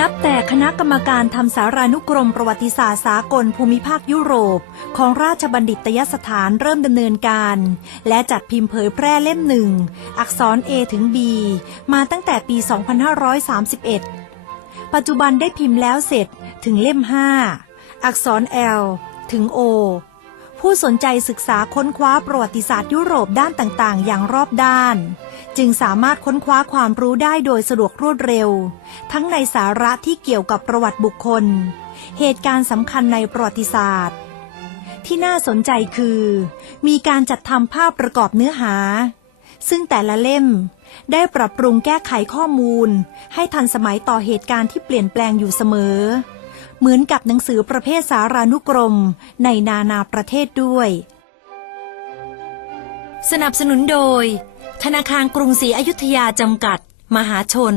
นับแต่คณะกรรมการทำสารานุกรมประวัติศาสตร์สากลภูมิภาคยุโรป ของราชบัณฑิตยสถานเริ่มดำเนินการ และจัดพิมพ์เผยแพร่เล่มหนึ่ง อักษร A ถึง B มาตั้งแต่ปี 2531 ปัจจุบันได้พิมพ์แล้วเสร็จถึงเล่ม 5 อักษร L ถึง O ผู้สนใจศึกษาค้นคว้าประวัติศาสตร์ยุโรปด้านต่างๆ อย่างรอบด้าน จึงสามารถค้นคว้าความรู้ได้โดยสะดวกรวดเร็ว ทั้งในสาระที่เกี่ยวกับประวัติบุคคล เหตุการณ์สำคัญในประวัติศาสตร์ ที่น่าสนใจคือ มีการจัดทำภาพประกอบเนื้อหา ซึ่งแต่ละเล่มได้ปรับปรุงแก้ไขข้อมูล ให้ทันสมัยต่อเหตุการณ์ที่เปลี่ยนแปลงอยู่เสมอ เหมือนกับหนังสือประเภทสารานุกรม ในนานาประเทศด้วย สนับสนุนโดย ธนาคารกรุงศรีอยุธยาจำกัด มหาชน